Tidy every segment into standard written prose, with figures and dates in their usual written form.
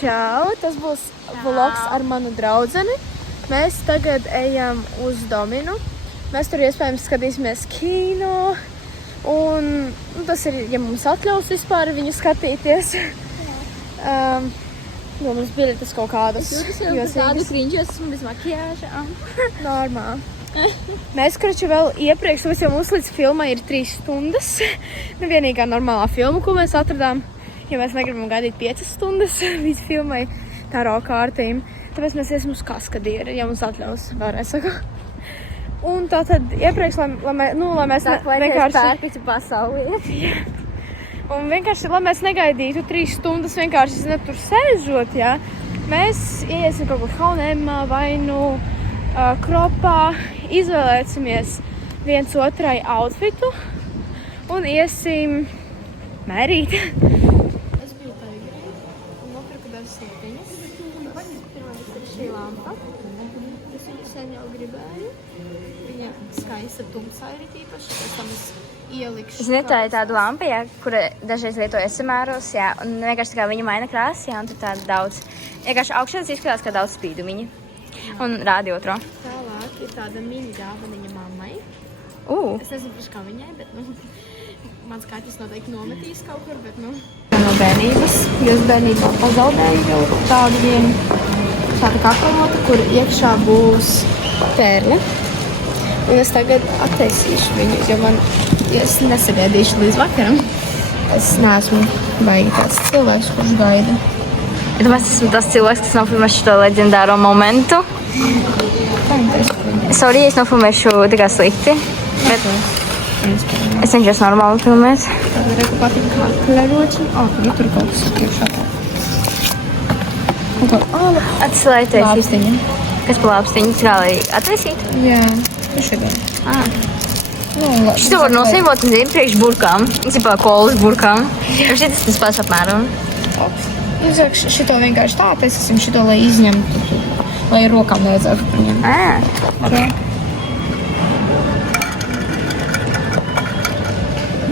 Čau, tas būs vlogs ar manu draudzeni. Mēs tagad ejam uz Dominu. Mēs tur iespējams skatīsimies kino. Un tas ir, ja mums atļaus vispār viņu skatīties. Jo mums biļetes kaut kādas. Jūtas jau tādu kriņģi, esmu bez makijāža. Normāli. Mēs, kraču, vēl iepriekš, tas jau mums līdz filmai ir 3 stundas. Vienīgā normālā filma, ko mēs atradām. Jo mēs negribam gaidīt 5 stundas līdz filmai Taro kārtīm. Tāpēc mēs iesim uz Kaskadieri, ja mums atļaus, vēlreiz saku. Un tātad iepriekš, lai mēs vienkārši pērpiķu pasauliet. Un vienkārši, lai mēs negaidītu 3 stundas vienkārši tur sēžot, jā. Mēs iesim kaut kur Haunēmā vai Kropā, izvēlēsimies viens otrai outfitu un iesim mērīt. Es biju Taigrī un nopirku dažas sieviņas. Pirmais ir šī lampa. Es viņu sen jau gribēju. Viņa skaista tumsā ir īpaši. Pēc tam es ielikšu. Zini, tā ir tāda lampa, jā, kura dažreiz lietoja SMR-os, jā, un vienkārši tā kā viņa maina krāsu, jā, un tur tāda daudz. Vienkārši augšā tas izskatās, kā daudz spīdumiņi. Un rādi otro. Tālāk ir tāda mini dāvaniņa mammai. Es nezinu, priekš kā viņai, bet, mans kaķis noteikti nometīs kaut kur, bet, No bērnības, jo es bērnībā pazaudēju tādu kaklamota, kur iekšā būs pērle. Un es tagad attaisīšu viņu, jo es nesagaidīšu līdz vakaram. Es neesmu baigi tāds cilvēks, kurš gaida. Ja domāju, esmu tas cilvēks, kas nofilmēšu šo leģendāro momentu. Sorry, es nofilmēšu tā kā slikti, bet es cenšos normāli filmēt. Tad reku patīk kā kleroči. Nu tur kaut kas priekšā. Atslēj taisīt. Lāpstiņa. Kas pa lāpstiņu? Kā lai attaisīt? Jā, šagad. Šito var nosīvot, zini, priekš burkām. Cipā kolas burkām. Šitas tas pats apmēram. Šito vienkārši tā, taisīsim šito, lai izņemtu, lai rokām nevajadzētu paņemt.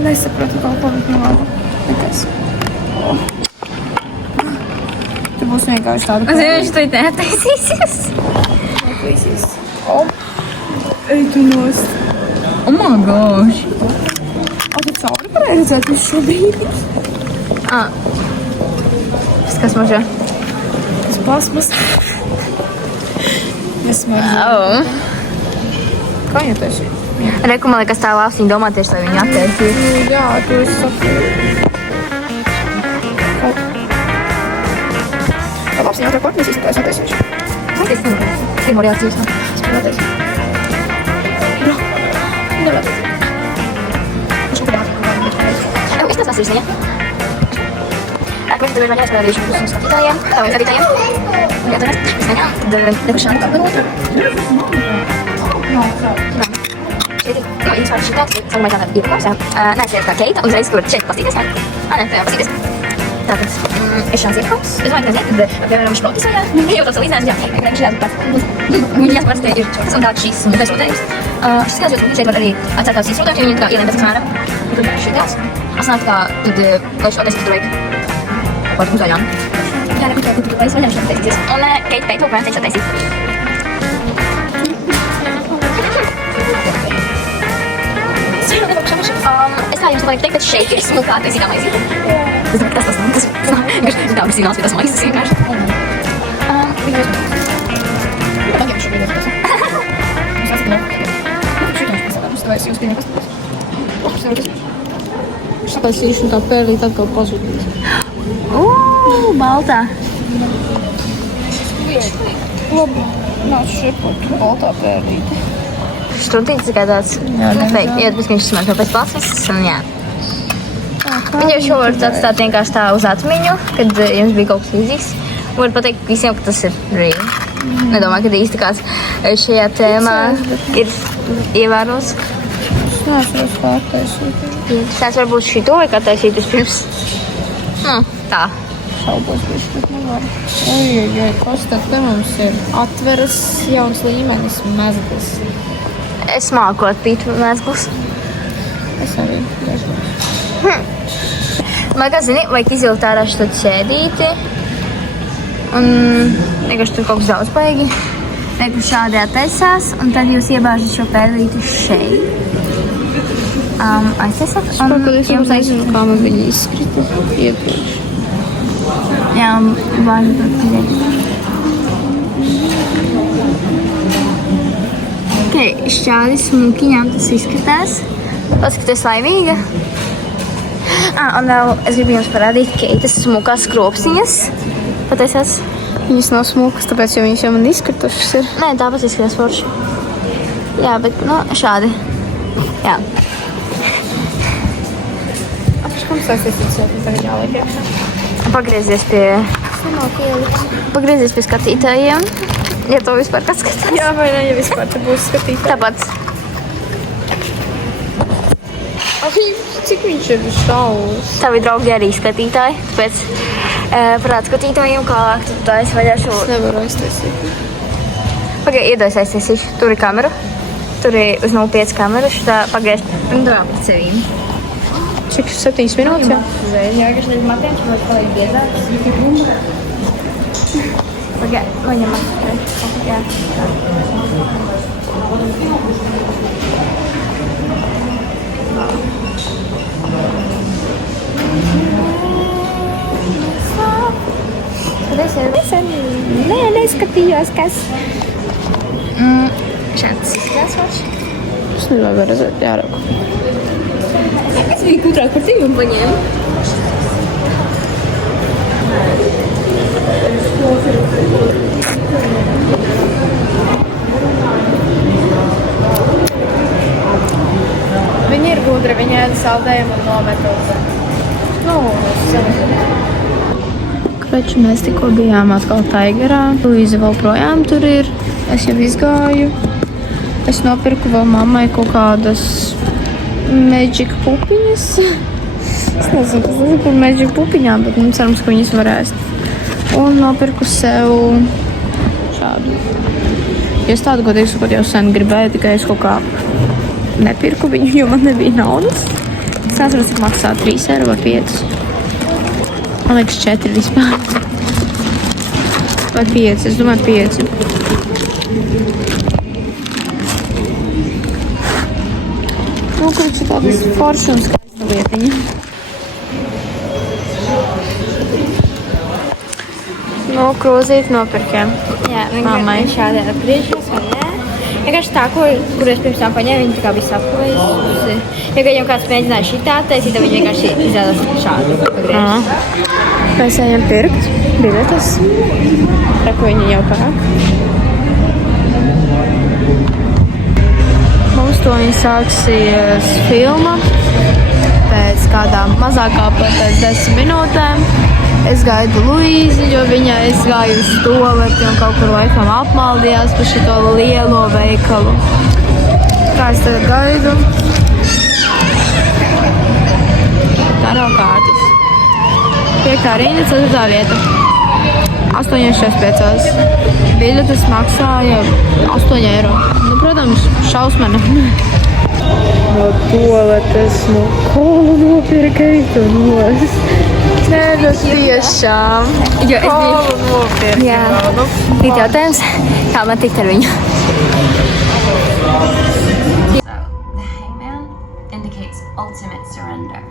Nesapratu kaut ko, bet labi. Nekas. Tu būs vienkārši tāda. Zini, viņš tu neattaisīsies. Neataisīs. Ej tu nost. Oh my gosh. Tu cauri varēja redzēt visu šo brīdi? Kas mažā? Tas plasmas. Oh. Kā viņa taisī? Reku, man liekas, tā lāpstiņa domā tieši, lai viņu attaisītu. Jā, tu esi sapratu. Tā lāpstiņa otrā korpus izskatās attaisīšu. Es nezinu. Pirmo reakcijas. Es pirmo attaisīšu. Nevar attaisīt. Es kaut kādā. Es nesasīs viņa. Mēs tev ir vēl jāizpēdīšu uz skatītājiem, taviem skatītājiem. Un jāatcerās, es neņām, tad nepašām kā par otru. Šeit ir, īpaši šī tāds, sākumā tāda iepaklāpsā. Neatsiet kā Keita, uzreiz tur šeit pastīties, jā? Tajā pastīties. Tātad, es šāds iepaklāps. Es domāju, ka nezinu, tad, piemēram, šprotis vai jā, jau tāds salīdzinājums, jā, šī jāsaka pats. Viņas parasti te ir šokas un tāds šīs gaisotējums. Šis skats, jo šeit var arī atcētās īsrūtāk, ja viņi tā ielien pēc smēra. Tad šī tāds. Asnāk tā, tad, lai šo taisīt tur vajag. Par uzvaļām. Jā, neko tā, tu pēc vaļām šeit taisīties. Un Keita pēc to, kā teiks attaisīt. Es kā jums varētu teikt, ka šeit ir smukā taisītā maizīte. Es domāju, tas nav. Tas ir daudz signāls pie tas maizes vienkārši. Pagaidām šo brīdī tas. Es atceru. Šitās pasādām, es to esi jūs pirmie pastāstīs. Šitaisīšu un tā pērlīt atkal pazudīs. Baltā. Labi, nāc šepot baltā pērlīte. Štruntītis tikai tāds fake, jo tas, ka viņš smēr pēc plasmasas un jā. Viņu jau var atstāt vienkārši tā uz atmiņu, kad jums bija kaut kas līdzīgs. Var pateikt visiem, ka tas ir real. Nedomāju, ka īsti kāds šajā tēmā ir ievēros. Es neatceros, kā attaisīt. Tās varbūt šito vai kā taisīt vispirms. Tā. Šaubos bišķi, bet nevar. Ojojoj, kas tad te mums ir? Atveras jauns līmenis mezglis. Es māku atpīt mezglus. Es arī dažreiz. Man kā zini, vajag izvilkt ārā šo ķēdīti. Un vienkārši tur kaut kas daudz paigi. Vienkārši šādi attaisās, un tad jūs iebāžat šo pēdīti šeit. Aiztaisat. Es nezinu, kā man viņi izskrita iepriekš. Jā, un bāžat to pēdīti. Ok, šādi smukiņām tas izskatās. Paskaties laimīga. Un vēl es gribu jums parādīt Keitas smukās kropsiņas. Patiesās. Viņas nav smukas, tāpēc, jo viņas jau man izkritušas ir. Nē, tāpat izskatās forši. Jā, bet, šādi. Jā. Kam saistīsies, tagad jāliek iekšā? Pagriezies pie skatītājiem. Ja to vispār kāds skatās. Jā, vai ne, ja vispār te būs skatītāji. Tāpat. Cik viņš ir šaus? Tavi draugi arī skatītāji. Tāpēc parād skatītājiem, kā tu taisi vaļā šo... Es nevaru aiztaisīt. Pagaid, iedos aiztaisīšu. Tur ir kamera. Tur ir uz 05 kamera. Šitā pagaiž. Un tā pēc sevīm. Cik 7 minūtes, jā? Jā, ka šeit matiem, ka vai paliek biezāk. Pagaid, viņam atpakaļ. Jā. Es arī neskatījos, kas. Šāds izskatās forši. Es nezinu, vai var redzēt, jārauka. Es biju kutrāk par tīmu paņēmu. Viņa ir gudra, viņa ēda saldējumu un nomet uz. Kraču, mēs tikko bijām atkal Taigerā. Luīza vēl projām tur ir. Es jau izgāju. Es nopirku vēl mammai kaut kādas magic pupiņas. Es nezinu, kas tas ir par magic pupiņām, bet cerams, ka viņas var ēst. Un nopirku sev šādu. Es tādu, godīgi sakot, jau sen gribēju, tikai es kaut kā nepirku viņu, jo man nebija naudas. Es nezinu, cik maksā 3 eiro vai 5. Man liekas 4 vispār. Vai 5, es domāju 5. Kurš ir tādas forši un skaista lietiņa. Krūzīt nopirkiem. Jā, Mammai. vienkārši šādi atgriežas, vai ne? Vienkārši tā, kur es pirms tam paņēmu, viņi tā kā bija saplējusi. Ja viņam kāds mēģināja šitā taisīt, tad viņi vienkārši izrādās šādi pagriežas. Mēs ejam pirkt biletes. Tā, ko viņi jau pērk. Mums to viņa sāksies filma pēc kādām mazākā pēc 10 minūtēm. Es gaidu Luīzi, jo viņa aizgāja uz tualeti un kaut kur laikam apmaldījās par šito lielo veikalu. Kā es tagad gaidu? Taro kārtas. 5. rinda, 4. vieta. 8,45. Biļetes maksāja 8 eiro. Nu, protams, šausmena. No tualetes, no kolu nopirka eitunos. Nē, no tiešām. Jo es biju... Kolu nopirka. Jā. Ir jautājums, kā man tikt ar viņu? The hangman indicates ultimate surrender,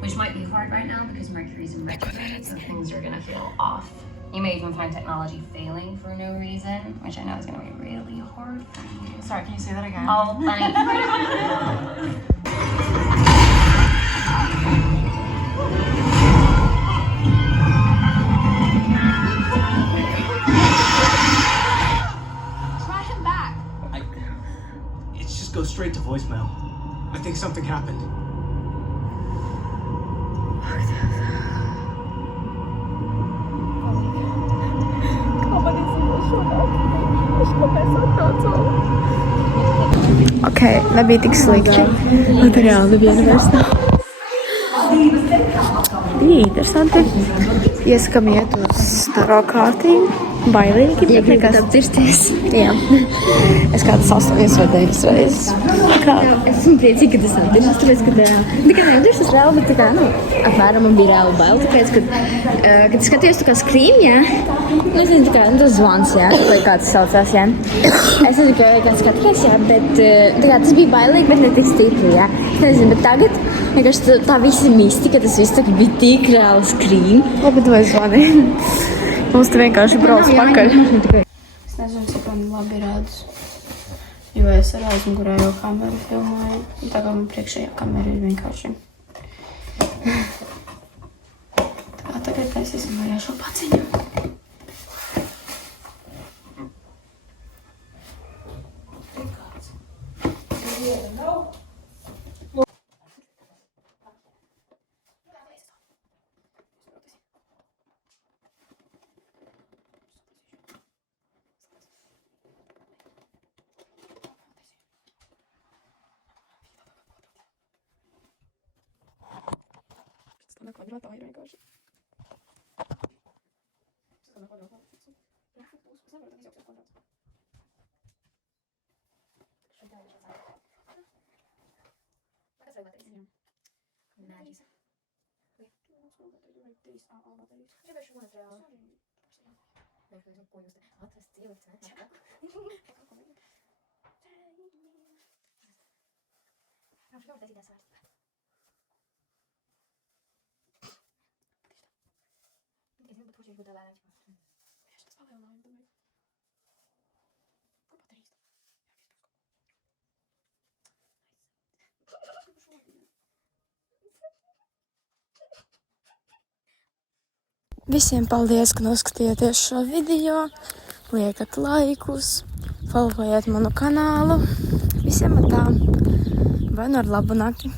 which might be hard right now because Mercury's in retrograde, so things are gonna feel off. You may even find technology failing for no reason, which I know is gonna be really hard for you. Sorry, can you say that again? Oh, thank It just goes straight to voicemail. I think something happened. Ok, nebija tik slikti. Materiāli neviena vairs nav. Bija interesanti. Ieskam iet uz staro kārtību. bailīgi, bet nekas. Apcirsties. Jā. Es kādas 8 vai 9 reizes. Kā? Esmu priecīga, ka tas apcirsties, tāpēc, ka tikai neapcirsties reāli, bet tā kā, apmēram man bija reāli bail, tāpēc, kad skatījos tā kā Scream, jā, nezinu, tā kā, tas zvans, jā, vai kā tas saucās, jā. Es nezinu, kā skatījos, jā, bet tā kā tas bija bailīgi, bet ne tik stipri, jā. Es nezinu, bet tagad, vienkārši tā visa mistika, tas viss tā kā bija tik reāli Scream. Labi, tu zvani. Mums te vienkārši brauc pakaļ. Es nezinu, cik man labi redz, jo es ar aizmugurējo kameru filmēju. Tā kā man priekšējā kamera ir vienkārši. Tā kā tagad taisīsim vajāšo paciņu. Visiem paldies, ka noskatījāties šo video. Liekat laikus, followējiet manu kanālu. Visiem tā. Vai nu ar labu nakti.